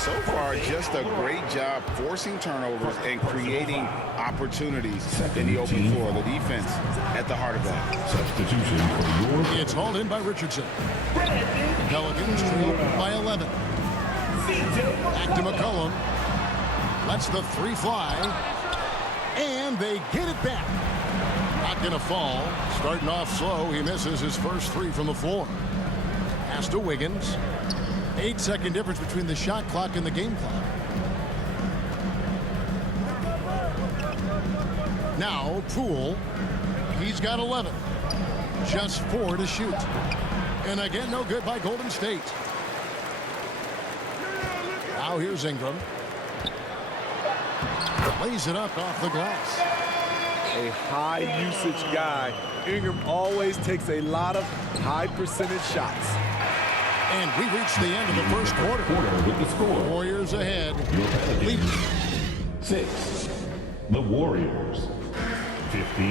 so far, just a great job forcing turnovers and creating opportunities in the open floor. The defense at the heart of that. Substitution for your... It's hauled in by Richardson. Pelicans trail by 11. Back to McCollum. Lets the three fly. And they get it back. Not going to fall. Starting off slow. He misses his first three from the floor. Pass to Wiggins. 8-second difference between the shot clock and the game clock. Now, Poole. He's got 11. Just 4 to shoot. And again, no good by Golden State. Now here's Ingram. Lays it up off the glass. A high-usage guy. Ingram always takes a lot of high-percentage shots. And we reach the end of the first quarter. With the score. Warriors ahead. Your Lead. 6. The Warriors. 15.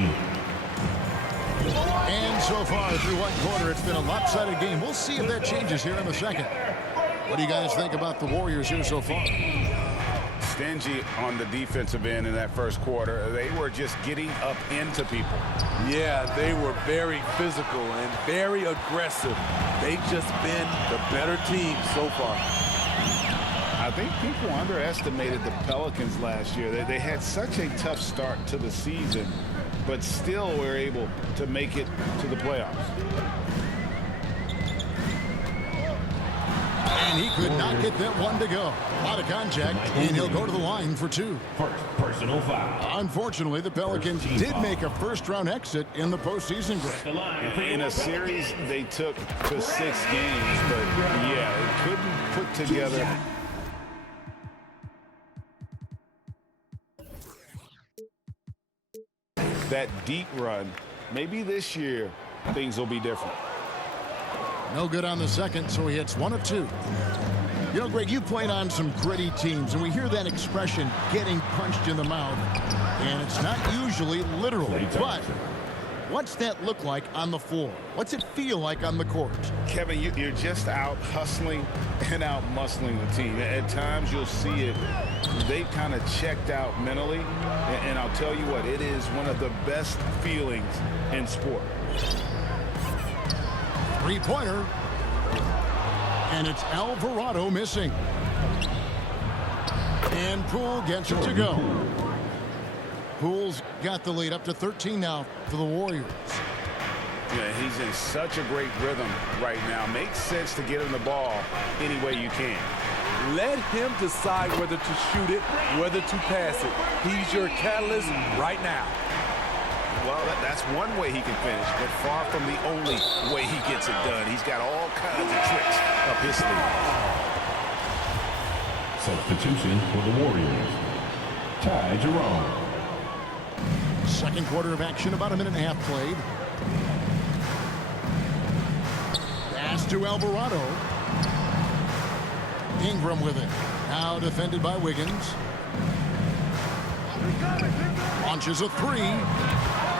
And so far through one quarter, it's been a lopsided game. We'll see if that changes here in the second. What do you guys think about the Warriors here so far? Stingy on the defensive end in that first quarter. They were just getting up into people. Yeah, they were very physical and very aggressive. They've just been the better team so far. I think people underestimated the Pelicans last year. They had such a tough start to the season, but still were able to make it to the playoffs. And he could not get that one to go. Out of contact, and he'll go to the line for 2. First personal foul. Unfortunately, the Pelicans did make a first-round exit in the postseason break. In a series they took to 6 games, but yeah, it couldn't put together. That deep run. Maybe this year things will be different. No good on the second, so he hits 1 of 2. You know, Greg, you played on some gritty teams, and we hear that expression, getting punched in the mouth, and it's not usually literally, but what's that look like on the floor? What's it feel like on the court? Kevin, you're just out hustling and out muscling the team. At times you'll see it. They've kind of checked out mentally, and I'll tell you what, it is one of the best feelings in sport. Three-pointer. And it's Alvarado missing. And Poole gets it to go. Poole's got the lead up to 13 now for the Warriors. Yeah, he's in such a great rhythm right now. Makes sense to get him the ball any way you can. Let him decide whether to shoot it, whether to pass it. He's your catalyst right now. Well, that's one way he can finish, but far from the only way he gets it done. He's got all kinds of tricks up his sleeve. Substitution for the Warriors. Ty Jerome. Second quarter of action, about a minute and a half played. Pass to Alvarado. Ingram with it. Now defended by Wiggins. Launches a 3.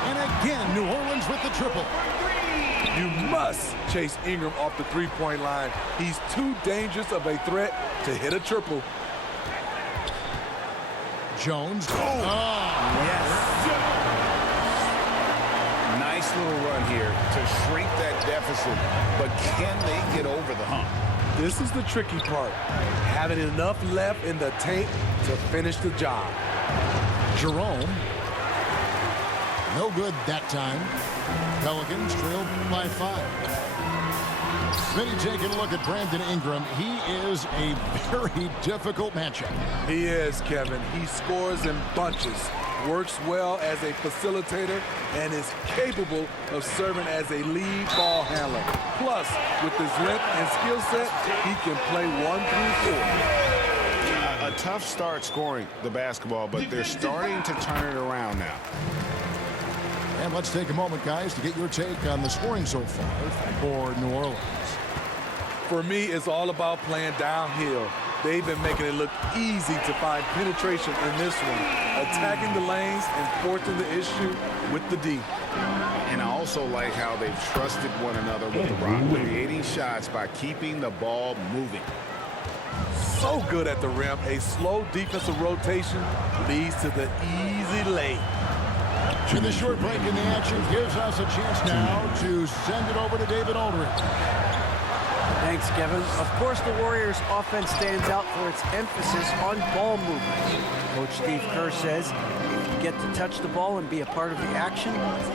And again, New Orleans with the triple. You must chase Ingram off the three-point line. He's too dangerous of a threat to hit a triple. Jones. Yes. Nice little run here to shrink that deficit, but can they get over the hump? This is the tricky part. Having enough left in the tank to finish the job. Jerome. No good that time. Pelicans trailed by 5. Smitty taking a look at Brandon Ingram. He is a very difficult matchup. He is, Kevin. He scores in bunches, works well as a facilitator, and is capable of serving as a lead ball handler. Plus, with his length and skill set, he can play 1 through 4. A tough start scoring the basketball, but they're starting to turn it around now. And let's take a moment, guys, to get your take on the scoring so far for New Orleans. For me, it's all about playing downhill. They've been making it look easy to find penetration in this one, attacking the lanes and forcing the issue with the D. And I also like how they've trusted one another with the rock, creating shots by keeping the ball moving. so good at the rim. A slow defensive rotation leads to the easy lay. And the short break in the action gives us a chance now to send it over to David Aldridge. Thanks, Kevin. Of course, the Warriors' offense stands out for its emphasis on ball movement. Coach Steve Kerr says if you get to touch the ball and be a part of the action,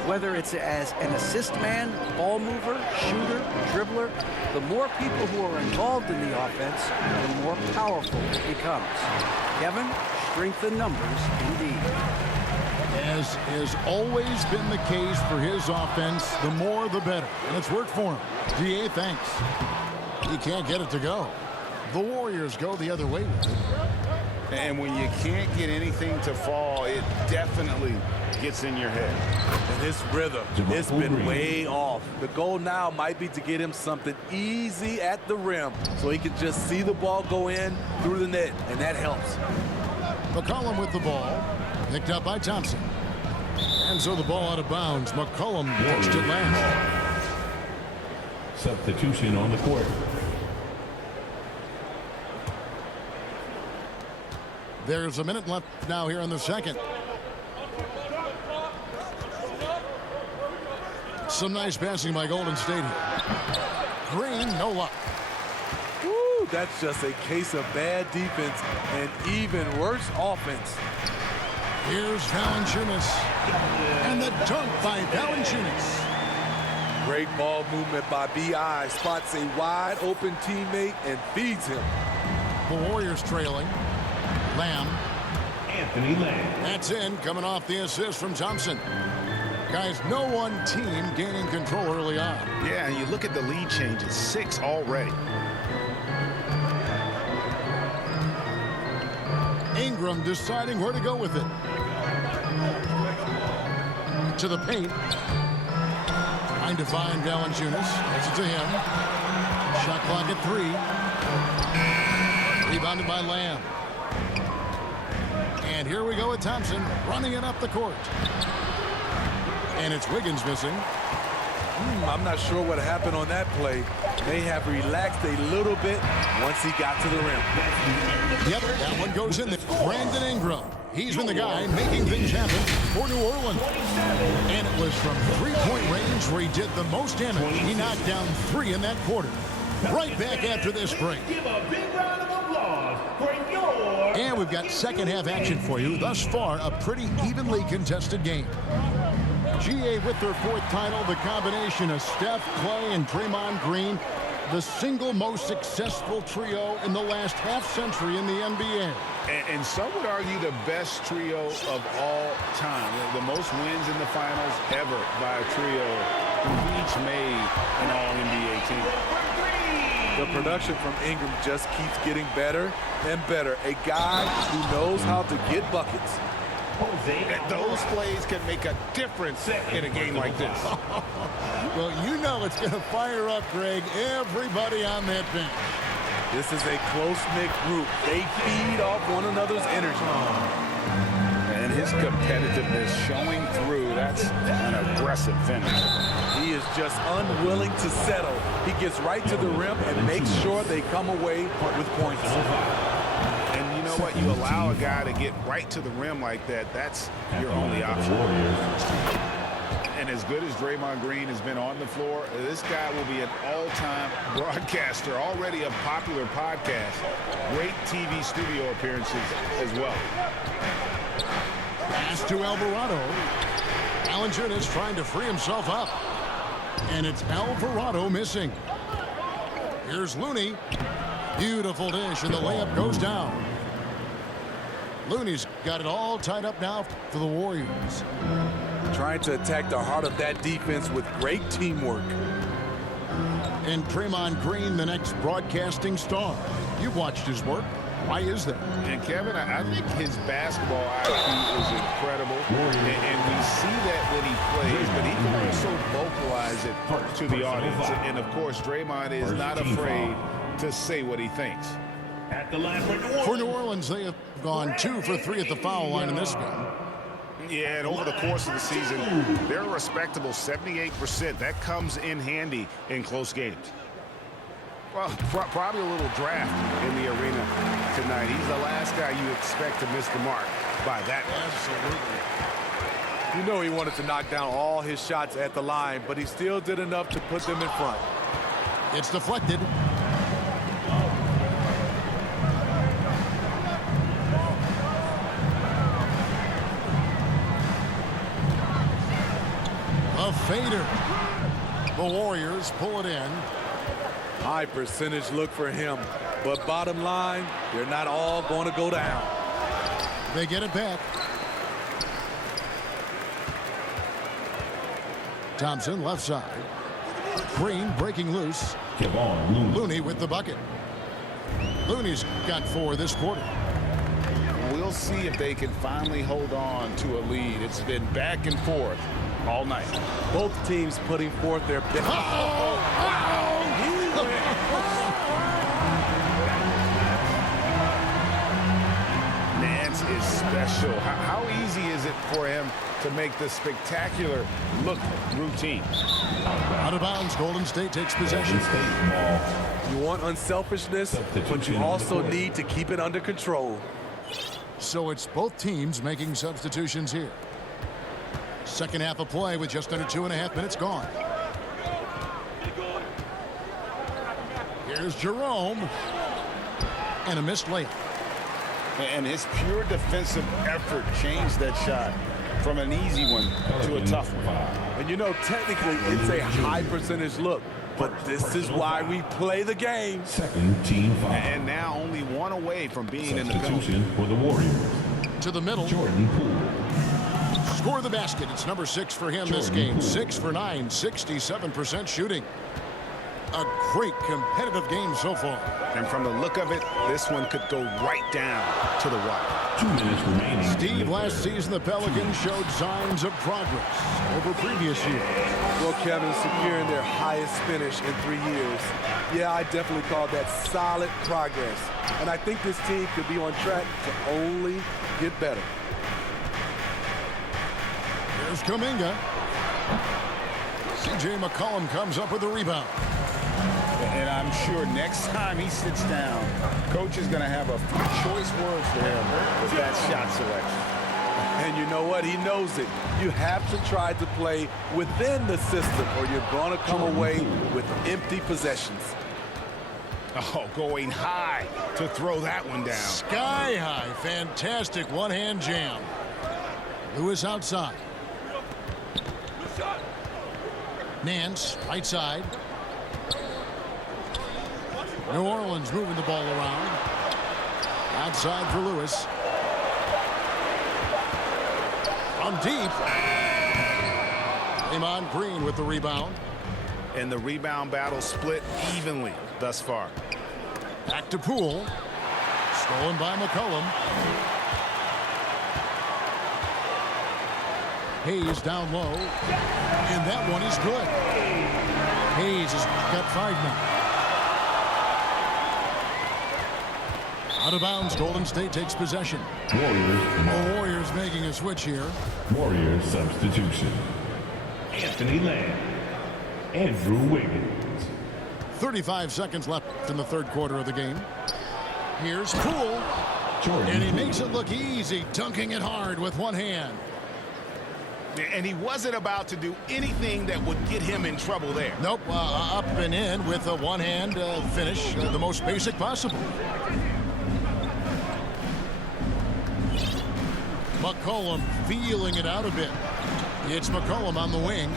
whether it's as an assist man, ball mover, shooter, dribbler, the more people who are involved in the offense, the more powerful it becomes. Kevin, strength in numbers indeed. As has always been the case for his offense, the more the better. And it's worked for him. G.A., thanks. He can't get it to go. The Warriors go the other way with it. And when you can't get anything to fall, it definitely gets in your head. And his rhythm, it's been way off. The goal now might be to get him something easy at the rim so he can just see the ball go in through the net, and that helps. McCollum with the ball. Picked up by Thompson. And so the ball out of bounds. McCollum pitched it last. Substitution on the court. There's a minute left now here in the second. Some nice passing by Golden State here. Green, no luck. Woo, that's just a case of bad defense and even worse offense. Here's Valanciunas. And the dunk by Valanciunas. Great ball movement by B.I. Spots a wide open teammate and feeds him. The Warriors trailing. Lamb. Anthony Lamb. That's in, coming off the assist from Thompson. Guys, no one team gaining control early on. Yeah, and you look at the lead changes, 6 already. Ingram deciding where to go with it. To the paint. Trying to find Valanciunas. Gets it to him. Shot clock at 3. Rebounded by Lamb. And here we go with Thompson running it up the court. And it's Wiggins missing. I'm not sure what happened on that play. May have relaxed a little bit once he got to the rim. Yep, that one goes in there. Brandon Ingram. He's been the guy making things happen for New Orleans. And it was from three-point range where he did the most damage. He knocked down 3 in that quarter. Right back after this break. Give a big round of applause for your... And we've got second half action for you. Thus far, a pretty evenly contested game. G.A. with their 4th title, the combination of Steph, Clay, and Draymond Green, the single most successful trio in the last half-century in the NBA. And some would argue the best trio of all time. The most wins in the finals ever by a trio who each made an all-NBA team. The production from Ingram just keeps getting better and better. A guy who knows how to get buckets. Those plays can make a difference in a game like this. Well, you know it's going to fire up, Greg, everybody on that bench. This is a close-knit group. They feed off one another's energy. And his competitiveness showing through. That's an aggressive finish. He is just unwilling to settle. He gets right to the rim and makes sure they come away with points. And you know what? You allow a guy to get right to the rim like that, that's your only option. And as good as Draymond Green has been on the floor, this guy will be an all-time broadcaster, already a popular podcast. Great TV studio appearances as well. Pass to Alvarado. Valanciunas trying to free himself up. And it's Alvarado missing. Here's Looney. Beautiful dish, and the layup goes down. Looney's got it all tied up now for the Warriors. Trying to attack the heart of that defense with great teamwork. And Draymond Green, the next broadcasting star. You've watched his work. Why is that? And Kevin, I think his basketball IQ is incredible. And we see that when he plays, but he can also vocalize it to the audience. And of course, Draymond is not afraid to say what he thinks. At the line for New Orleans, they have gone 2 for 3 at the foul line in this game. Yeah, and over the course of the season, they're a respectable 78%. That comes in handy in close games. Well, probably a little draft in the arena tonight. He's the last guy you expect to miss the mark by that much. Absolutely. You know he wanted to knock down all his shots at the line, but he still did enough to put them in front. It's deflected. A fader. The Warriors pull it in. High percentage look for him, but bottom line, they're not all going to go down. They get it back. Thompson left side. Green breaking loose. Looney with the bucket. Looney's got 4 this quarter. We'll see if they can finally hold on to a lead. It's been back and forth all night. Both teams putting forth their best. Nance is special. How easy is it for him to make the spectacular look routine? Out of bounds, Golden State takes possession. You want unselfishness, but you also need to keep it under control. So it's both teams making substitutions here. Second half of play with just under 2.5 minutes gone. Here's Jerome. And a missed layup. And his pure defensive effort changed that shot from an easy one to a tough one. And you know, technically, it's a high percentage look, but this is why we play the game. Second team foul. And now only one away from being in the penalty. Substitution for the Warriors. To the middle. Jordan Poole. Score the basket. It's number 6 for him this game. 6 for 9, 67% shooting. A great competitive game so far. And from the look of it, this one could go right down to the wire. 2 minutes remaining. Steve, last season the Pelicans showed signs of progress over previous years. Well, Kevin, securing their highest finish in 3 years. Yeah, I definitely call that solid progress. And I think this team could be on track to only get better. Here's Kuminga. C.J. McCollum comes up with the rebound. And I'm sure next time he sits down, coach is going to have a few choice words for him with that shot selection. And you know what? He knows it. You have to try to play within the system or you're going to come away with empty possessions. Oh, going high to throw that one down. Sky high. Fantastic one-hand jam. Lewis outside. Nance, right side. New Orleans moving the ball around. Outside for Lewis. On deep. Draymond Green with the rebound. And the rebound battle split evenly thus far. Back to Poole. Stolen by McCollum. Hayes down low. And that one is good. Hayes has got 5 now. Out of bounds, Golden State takes possession. The Warriors making a switch here. Warriors substitution. Anthony Lamb. Andrew Wiggins. 35 seconds left in the third quarter of the game. Here's Poole. Jordan And he Poole. makes it look easy, dunking it hard with one hand. And he wasn't about to do anything that would get him in trouble there. Nope, up and in with a one-hand finish, the most basic possible. McCollum feeling it out a bit. It's McCollum on the wing.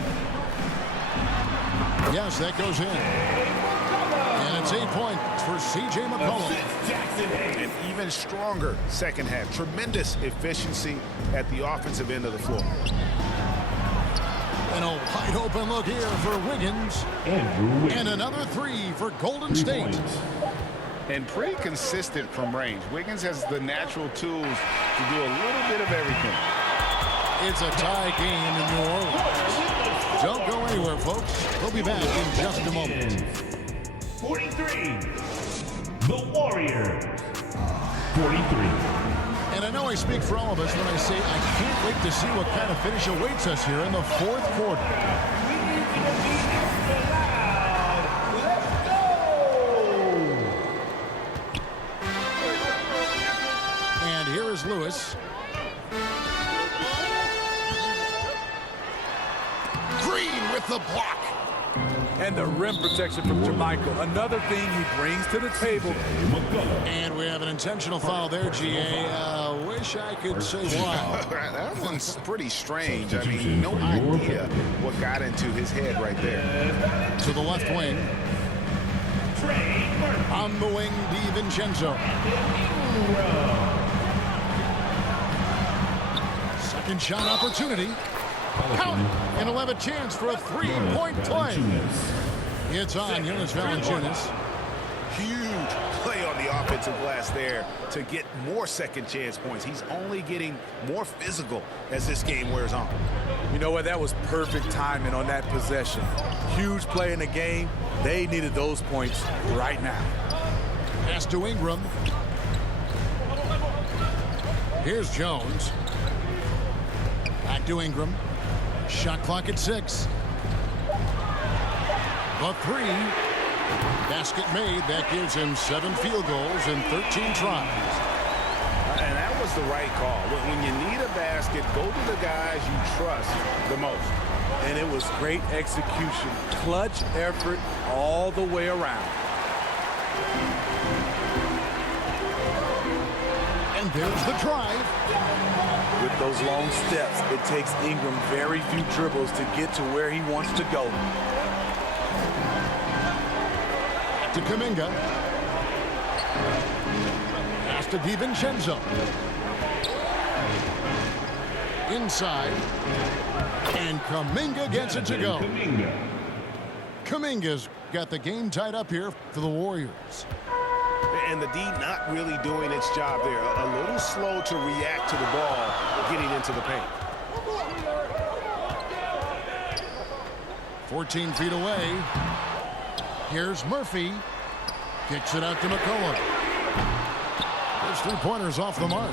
Yes, that goes in. And it's 8 points for C.J. McCollum. An even stronger second half. Tremendous efficiency at the offensive end of the floor. And a wide open look here for Wiggins. Andrew Wiggins. And another 3 for Golden 3 State. points. And pretty consistent from range. Wiggins has the natural tools to do a little bit of everything. It's a tie game in New Orleans. Don't go anywhere, folks. We'll be back in just a moment. 43. The Warriors. 43. And I know I speak for all of us when I say I can't wait to see what kind of finish awaits us here in the fourth quarter. Here's Lewis. Green with the block. And the rim protection from Jamaica. Another thing he brings to the table. And we have an intentional foul there, G.A. Wish I could say why. That one's pretty strange. I mean, no idea what got into his head right there. To the left wing. On the wing, DiVincenzo. Second shot opportunity. Count, and he'll have a chance for a three-point play. It's on Jonas Valanciunas. Huge play on the offensive glass there to get more second chance points. He's only getting more physical as this game wears on. You know what? That was perfect timing on that possession. Huge play in the game. They needed those points right now. Pass to Ingram. Here's Jones. Back to Ingram. Shot clock at 6. The three. Basket made. That gives him 7 field goals in 13 tries. And that was the right call. When you need a basket, go to the guys you trust the most. And it was great execution. Clutch effort all the way around. And there's the drive. With those long steps, it takes Ingram very few dribbles to get to where he wants to go. To Kuminga. Pass to DiVincenzo. Inside. And Kuminga gets it to go. Kuminga's got the game tied up here for the Warriors. And the D not really doing its job there. A little slow to react to the ball getting into the paint. 14 feet away. Here's Murphy. Kicks it out to McCollum. Those three-pointers off the mark.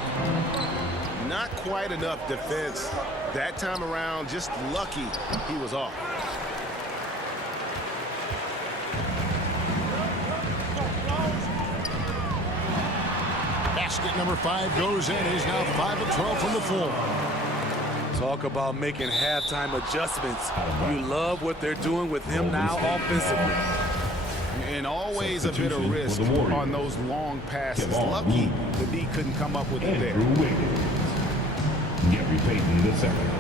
Not quite enough defense. That time around, just lucky he was off. Basket number 5 goes in. He's now 5 of 12 from the floor. Talk about making halftime adjustments. You love what they're doing with him now offensively. And always a bit of risk on those long passes. Lucky the D couldn't come up with it there. Gary Payton the second.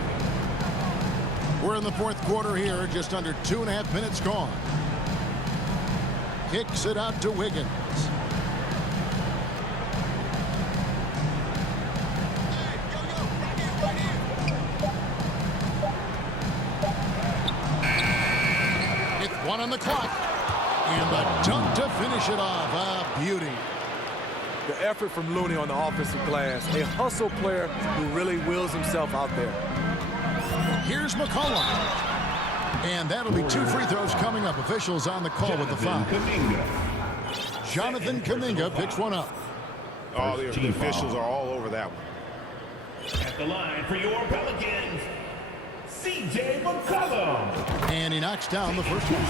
We're in the fourth quarter here. Just under 2.5 minutes gone. Kicks it out to Wiggins. With 1 on the clock. And the dunk to finish it off. A beauty. The effort from Looney on the offensive glass. A hustle player who really wills himself out there. Here's McCollum. And that'll be 2 free throws coming up. Officials on the call with the foul. Jonathan Kuminga picks one up. Oh, the officials are all over that one. At the line for your Pelicans, C.J. McCollum. And he knocks down the first one.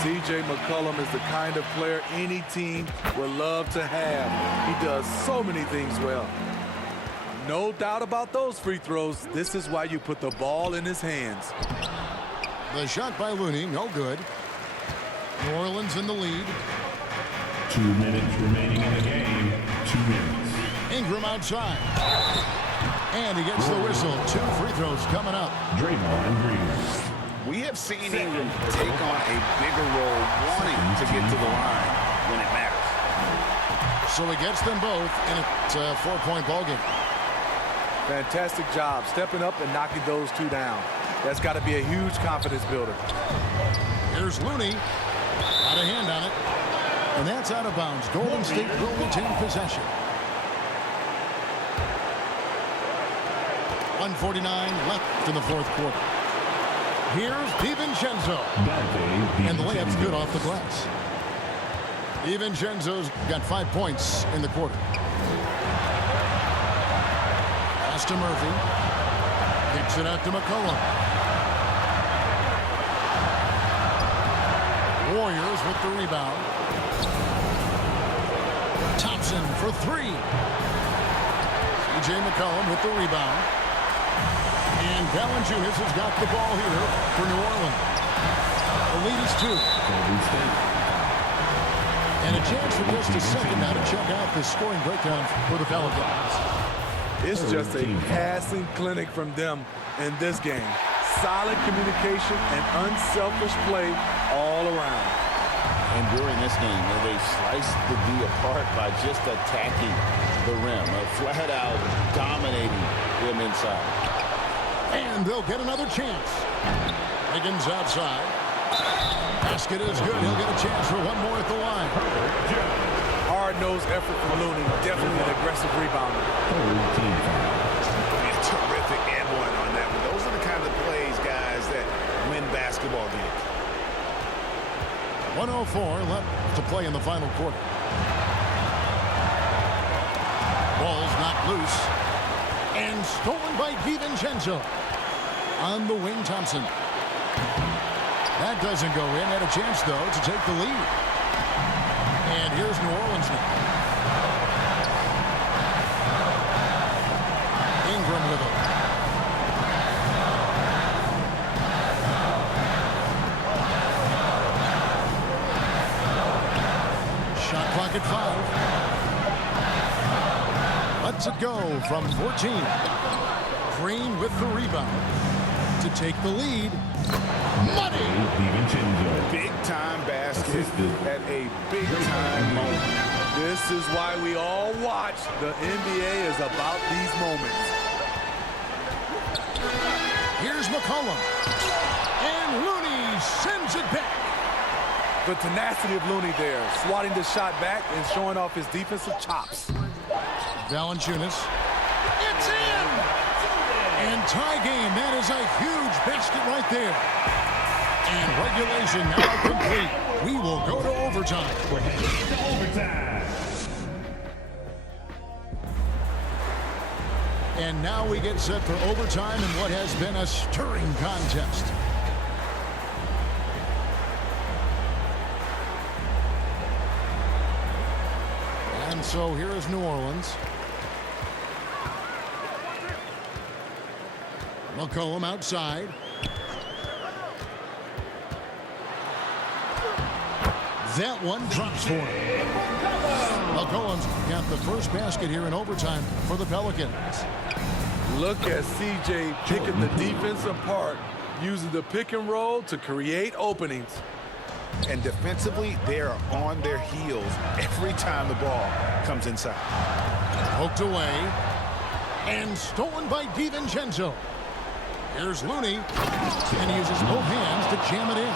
C.J. McCollum is the kind of player any team would love to have. He does so many things well. No doubt about those free throws. This is why you put the ball in his hands. The shot by Looney, no good. New Orleans in the lead. 2 minutes remaining in the game. 2 minutes. Ingram outside. And he gets the whistle. 2 free throws coming up. Draymond Green. We have seen Ingram take on a bigger role wanting to get to the line when it matters. So he gets them both, and it's a 4-point ballgame. Fantastic job stepping up and knocking those 2 down. That's got to be a huge confidence builder. Here's Looney. Got a hand on it. And that's out of bounds. Golden State will retain possession. 1:49 left in the fourth quarter. Here's DiVincenzo. And the layup's good off the glass. DiVincenzo's got 5 points in the quarter. Pass to Murphy. Kicks it out to McCollum. Warriors with the rebound. Thompson for 3. C.J. McCollum with the rebound. And Valanciunas has got the ball here for New Orleans. The lead is 2. And a chance for just a second now to check out the scoring breakdown for the Pelicans. It's just a passing clinic from them in this game. Solid communication and unselfish play all around. And during this game, they sliced the D apart by just attacking the rim, flat out dominating them inside. And they'll get another chance. Higgins outside. Basket is good. He'll get a chance for one more at the line. Hard-nosed effort from Looney. Definitely an aggressive rebounder. He's terrific and one on that one. Those are the kind of plays, guys, that win basketball games. 1:04 left to play in the final quarter. Ball's knocked loose. And stolen by DiVincenzo. On the wing, Thompson. That doesn't go in. Had a chance, though, to take the lead. And here's New Orleans now. Ingram with it. Shot clock at 5. Lets it go from 14. Green with the rebound to take the lead. Money! Big-time basket at a big-time moment. This is why we all watch. The NBA is about these moments. Here's McCollum. And Looney sends it back. The tenacity of Looney there, swatting the shot back and showing off his defensive chops. Valanciunas. It's in! And tie game. That is a huge basket right there. And regulation now complete. We will go to overtime. We're heading into overtime. And now we get set for overtime in what has been a stirring contest. And so here is New Orleans. McCollum outside. That one drops for him. McCollum's got the first basket here in overtime for the Pelicans. Look at CJ picking the defense apart, using the pick and roll to create openings. And defensively, they are on their heels every time the ball comes inside. Poked away. And stolen by DiVincenzo. Here's Looney. And he uses both hands to jam it in.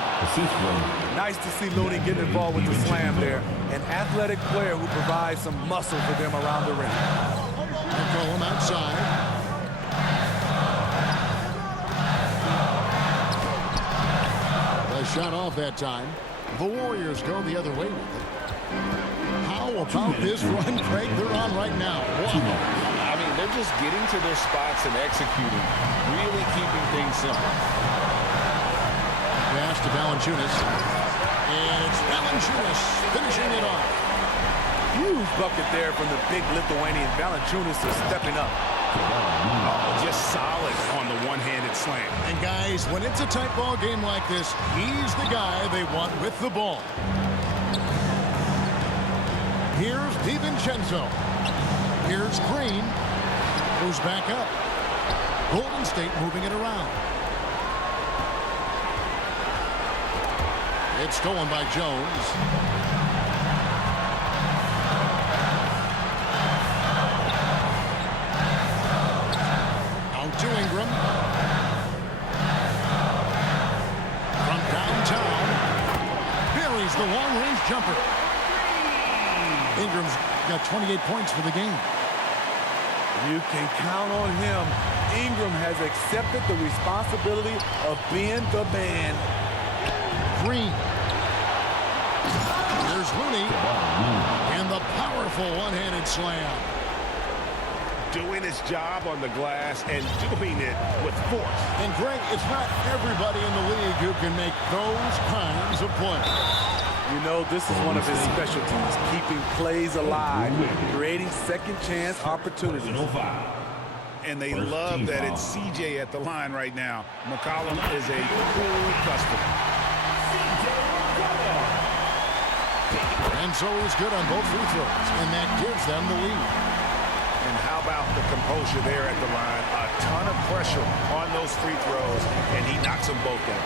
Nice to see Looney getting involved with the slam there. An athletic player who provides some muscle for them around the rim. McCollum outside. The shot off that time. The Warriors go the other way with it. How about this run, Craig, they're on right now? Wow. I mean, they're just getting to their spots and executing, really keeping things simple. Pass to Valanciunas. And it's Valanciunas finishing it off. Huge bucket there from the big Lithuanian. Valanciunas is stepping up. Oh, just solid on the one-handed slam. And guys, when it's a tight ball game like this, he's the guy they want with the ball. Here's DiVincenzo. Here's Green. Goes back up. Golden State moving it around. It's stolen by Jones. Out to Ingram. From downtown. Buries the long-range jumper. Ingram's got 28 points for the game. You can count on him. Ingram has accepted the responsibility of being the man. Green. There's Looney. And the powerful one-handed slam. Doing his job on the glass and doing it with force. And Greg, it's not everybody in the league who can make those kinds of plays. You know, this is one of his specialties, keeping plays alive, creating second chance opportunities. And they love that it's CJ at the line right now. McCollum is a cool customer. And so he's good on both free throws, and that gives them the lead. And how about the composure there at the line? A ton of pressure on those free throws, and he knocks them both down.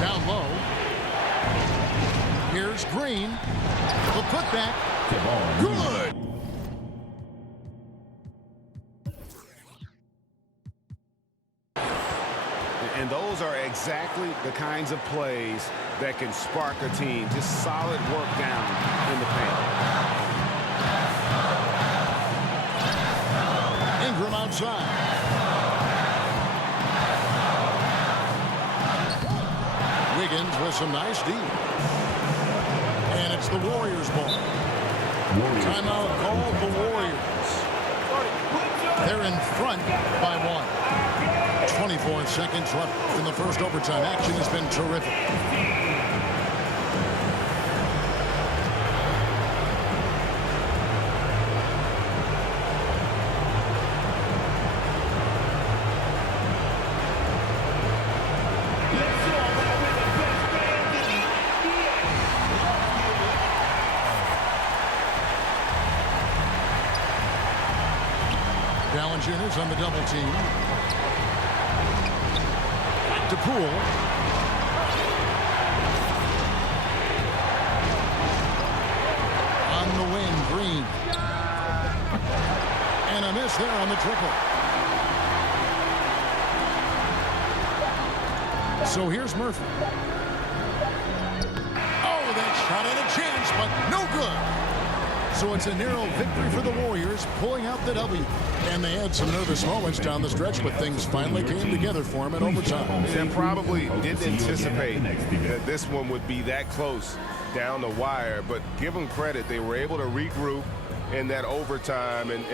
Down low. Here's Green. The putback. Good. And those are exactly the kinds of plays that can spark a team. Just solid work down in the paint. Ingram outside. Wiggins with some nice D. And it's the Warriors ball. Timeout called the Warriors. They're in front by 1. 24 seconds left in the first overtime. Action has been terrific. Valanciunas on the double team. Back to Poole. On the wing, Green. And a miss there on the triple. So here's Murphy. Oh, that shot had a chance, but no good. So it's a narrow victory for the Warriors, pulling out the W. And they had some nervous moments down the stretch, but things finally came together for them in overtime. And probably didn't anticipate that this one would be that close down the wire, but give them credit. They were able to regroup in that overtime and